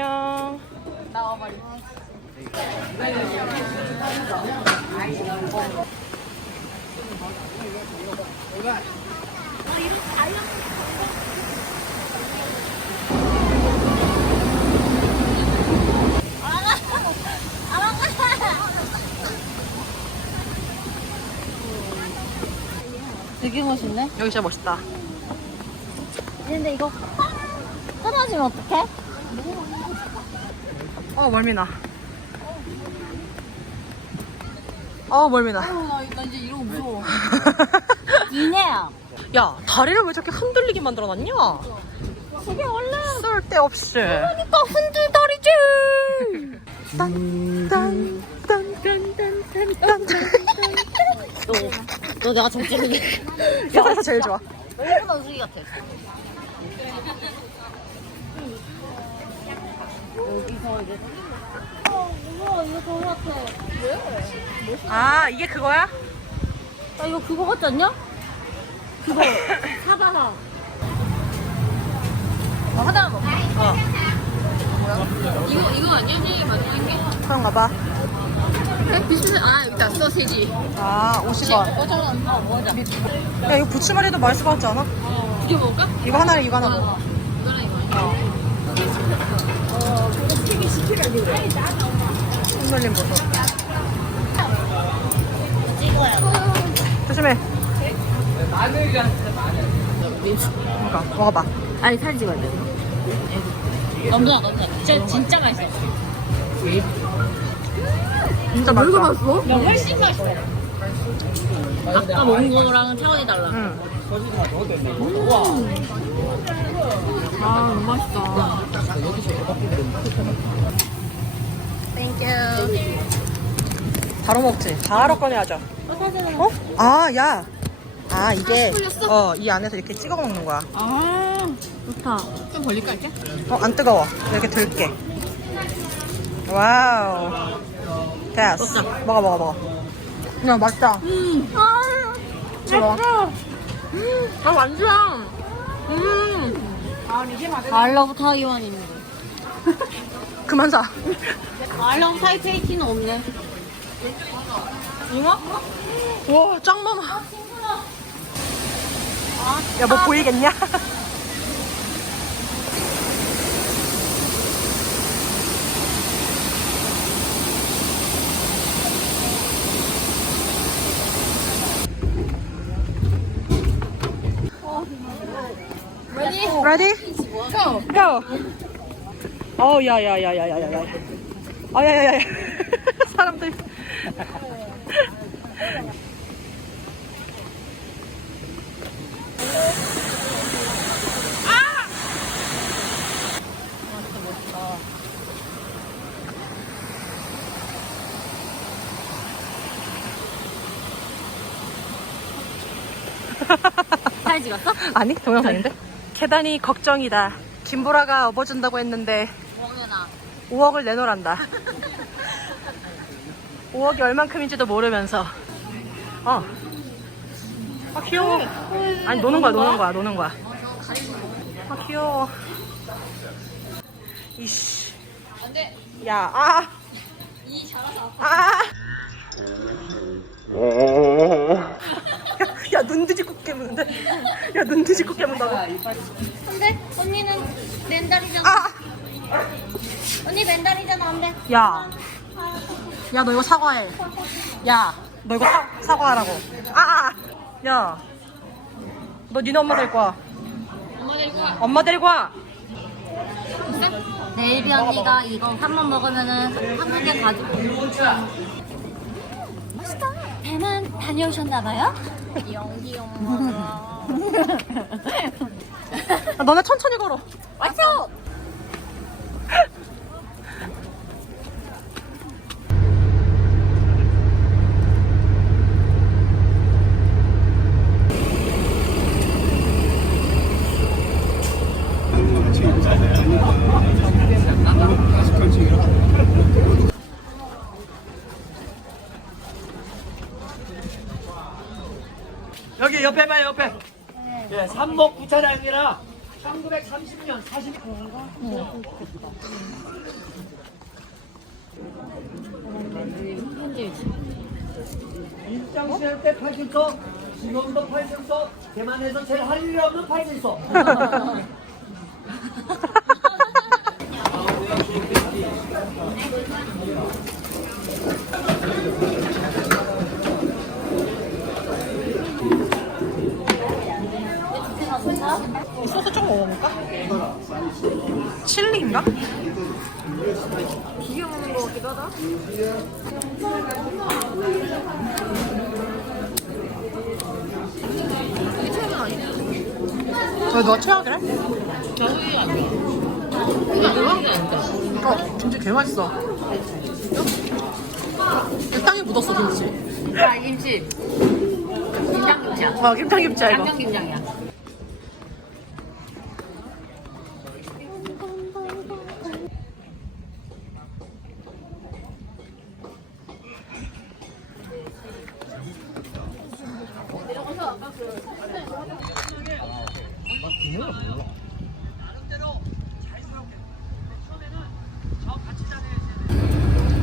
안녕. 나와버리. 되게 멋있네. 여기 진짜 멋있다. 근데 이거 떨어지면 어떡해? 어, 멀미나. 어, 멀미나. 나 이제 이런 거 무서워. 이네야. 야, 다리를 왜 저렇게 흔들리게 만들어놨냐? 이게 원래 쓸데없이. 그러니까 흔들다리지. 너, 너 내가 정치를 세상에서 제일 좋아. 일본 원숭이 같아. 여기서 이제 어 무서워 이거 저거 같아. 아, 이게 그거야? 아 이거 그거 같지 않냐? 그거 사바나. 어, 하나만 먹어. 어. 이거 이거 아니야? 제일 마지막인 게? 그런가 봐. 비슷해. 아 여기다 소세지. 아, 50원. 꺼져라. 어 뭐하자. 야, 이거 부추말이도 맛있을 것 같지 않아? 두개 먹을까? 이거 하나를 이거 하나 먹어. 이거랑 이거. 손놀림 보소. 조심해. 그러니까, 먹어봐. 아니 사진 찍어야 돼. 진짜 진짜 맛있어. 진짜 맛있어. 야 훨씬 맛있어. 아까 먹은 거랑은 차원이 달라. 응. 아 너무 맛있다. 바로 먹지. 바로 꺼내야죠. 어? 아, 야. 아, 이게, 어, 이 안에서 이렇게 찍어 먹는 거야. 아 좋다. 좀 벌릴까 이제? 어, 안 뜨거워. 이렇게 들게. 와우. 됐어. 먹어, 먹어, 먹어. 야, 맛있다. 음. 아 먹어. 아 완전. 음. I love 타이완입니다. 그만 사. I love 타이페이티는 없네. 잉어? 와, 짱 많아. 야, 뭐 보이겠냐? Ready? Go. Go. 어, 야, 야, 야, 야, 야, 야, 야. 어, 야, 야, 야, 야. 사람들. 사진 찍었어? 아니, 동영상인데? 계단이 걱정이다. 김보라가 업어준다고 했는데 공연아. 5억을 내놓으란다. 5억이 얼만큼인지도 모르면서. 어. 아, 귀여워. 아니, 노는 거야, 노는 거야, 노는 거야. 아, 귀여워. 이씨. 안 돼. 야, 아! 이 잘하자. 아! 깨무는데? 야, 눈 뒤집고 깨문다고? 근데 언니는 맨달이잖아. 아! 언니 맨달이잖아. 안 돼. 야. 야, 너 이거 사과해. 야, 너 이거 사, 사과하라고. 아, 아! 야. 너 니네 엄마 데리고 와. 엄마 데리고 와. 엄마 데리고 와. 네일비 언니가 이거 한 번 먹으면은 한국에 가지고 맛있다. 대만 다녀오셨나봐요? 연기 엄마가. 아, 너네 천천히 걸어. 왔어. 옆에 봐요 옆에 예, 삼목 부차량이라 1930년 40. 현재 일장시할 때 팔진소, 지금도 팔진소, 대만에서 제일 할 일이 없는 팔진소. 소스 좀 먹어볼까? 칠리인가? 비벼 먹는 거 같기도 하다. 이게 최근 아니야? 왜 너가 최악이래? 나 소리 안 좋아. 이거 안 좋아하는데? 어, 김치 개 맛있어. 땅에 묻었어, 김치. 아, 김치. 김장 김치야. 아, 김장 김치야, 이거. 양념 김장이야.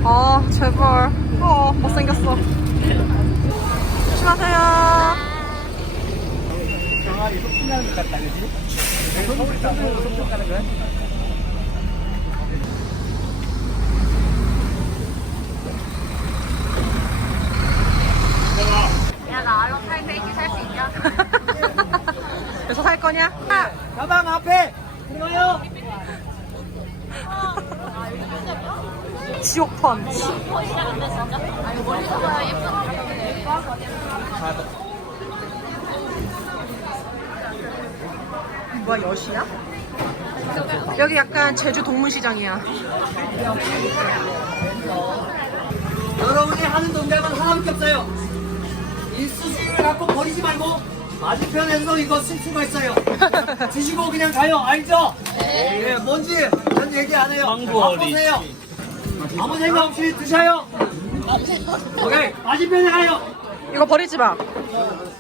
아, 제발. 어, 못생겼어. 조심하세요. 병아리 소풍 가는 것 같다, 그지? 서울 가서 소풍 가는 거야? 야, 나 알로 탈 페이크 살수 있냐? 그래서 살 거냐? 아, 가방 앞에 들어요. 지옥 펀치. 뭐야, 여시야? 여기 약간 제주 동문시장이야. 여러분이 하는 동작은 하나밖에 없어요. 이 수시를 갖고 버리지 말고 맞은편에서 이거 쓸 수가 있어요. 드시고 그냥 가요. 알죠? 네. 예, 뭔지 전 얘기 안 해요. 맛보세요. 아무 생각 없이 드셔요. 오케이. 맞은편에 가요. 이거 버리지 마.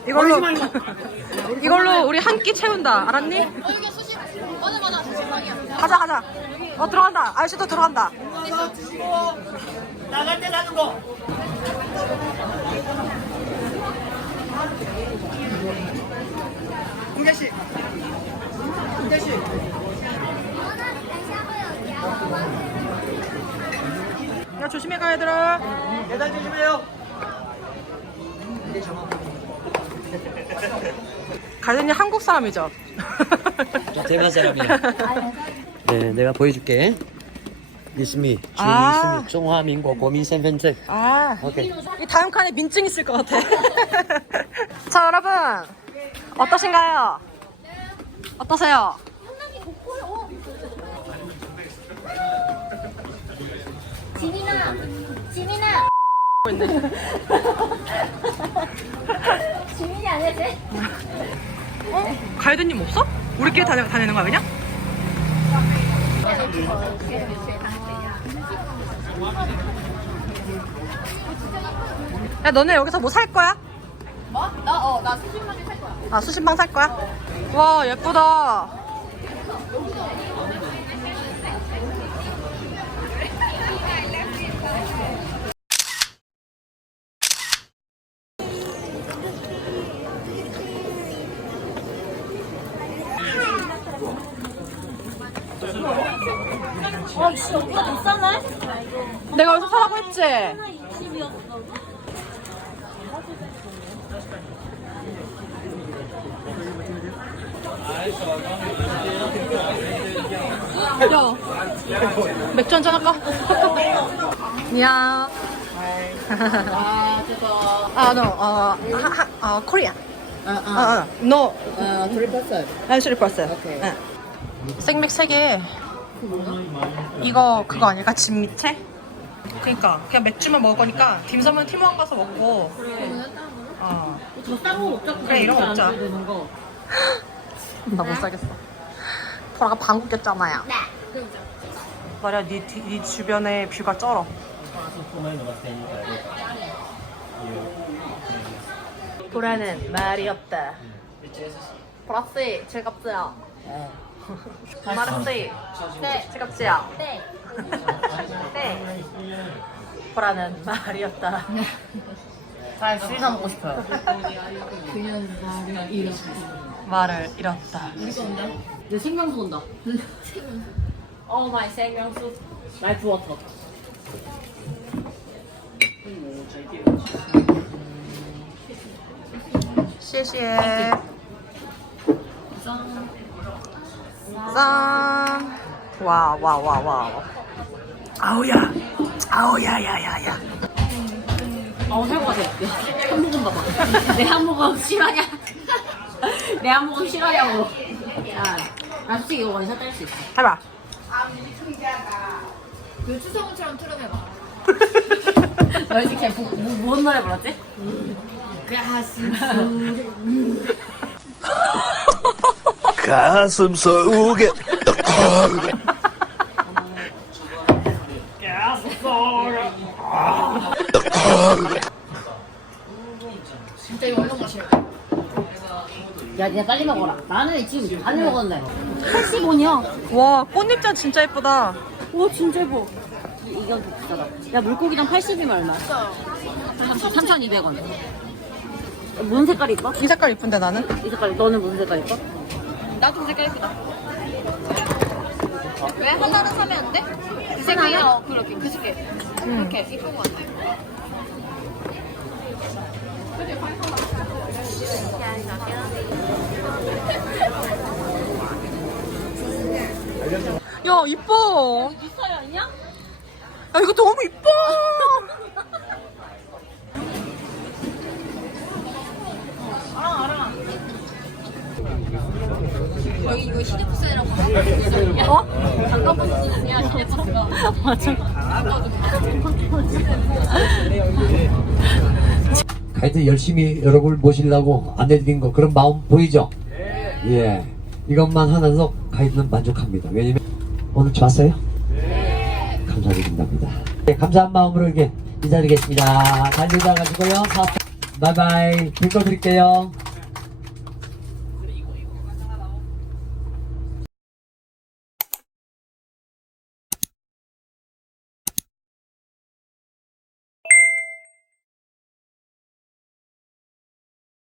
이걸로, 버리지. 이걸로 우리 한 끼 채운다. 알았니? 어, 이게 수십, 맞아, 맞아. 수십방이야. 가자, 가자. 어, 들어간다. 아저씨도 들어간다. 드시고 나갈 때 나는 거. 홍대 씨. 홍대 씨. 야 조심해 가 얘들아 계단 조심해요. 가든이 한국 사람이죠? 대만 사람이야 네 내가 보여줄게. 있음이 아. 있음이 중화민국 고민센펜트. 아. 오케이. 이 다음 칸에 민증 있을 것 같아. 자 여러분. 어떠신가요? 어떠세요? 지민아, 지민아. 지민이 아니야, 쟤? 어? 가이드님 없어? 우리끼리 다니, 다니는 거야, 그냥? 야, 너네 여기서 뭐 살 거야? 뭐? 나, 어, 나 수십방에 살 거야. 아, 수신방 살 거야? 와, 예쁘다. 어, 진짜 오빠 비싸네? 내가 여기서 사라고 했지? 20이었어. 야, 맥주 한잔 할까? 안녕. 아. 아, no, 어, 하, 하, 어, Korea. 어, 어, no. 아, 드리퍼스. 아, 슈리 버스. 오케이. 응. 생맥 3개. 이거 그거 아닐까? 집 밑에? 그니까 그냥 맥주만 먹을 거니까 딤섬은 팀원 가서 먹고 어. 더싼거 먹자. 그래, 이런 거 먹자. 되는 거. 나못 사겠어 보라가 방구 꼈잖아요 네. 말이야 네, 뒤- 네 주변에 뷰가 쩔어 보라는 말이 없다 보라씨 즐겁죠? 마르세이. 네. 지갑지야. 네. 네. 보라는 말이었다. 아, 수리사 먹고 싶어요. 말을 잃었다. 내 생명수 온다. 어, 마이 생명수. 라이프 워터. 谢谢。짠. 와, 와, 와, 와. 아우야. 아우야, 야, 야, 야. 어, 살것 같아. 한모금 봐봐. 내 한 모금 실화냐? 내 한 모금 실화냐고. 야, 나 솔직히 이거 원샷 뗄수 있어. 해봐. 너 이제 걔 뭐, 뭐, 뭔 노래 불렀지? 가슴 가슴 속에 야, 니네 빨리 먹어라. 나는 지금 많이 먹었는데. 85냐? 와, 꽃잎잔 진짜 예쁘다. 오, 진짜 예뻐. 이건 더 비싸다. 야, 물고기당 80이면 얼마? 3,200원. 뭔 색깔 이뻐? 이 색깔 예쁜데 나는? 이 색깔, 너는 무슨 색깔 이뻐? 나도 그 색깔 예쁘다. 왜 하나를 사면 안 돼? 그 색이 어 그렇게 그 색이 그렇게 이쁜 거. 야, 이뻐. 비싸요 아니야? 야, 이거 너무 이뻐. 여기 이거 시내버스라고 어? 잠깐만요. 시내버스가. 맞아. 가이드 열심히 여러분을 모시려고 안내드린 거 그런 마음 보이죠? 예. 이것만 하나도 가이드는 만족합니다. 왜냐면 오늘 좋았어요? 네. 감사드린답니다. 네, 감사한 마음으로 이게 인사드리겠습니다. 잘 놀다 가시고요. 바이바이. 불 꺼 드릴게요.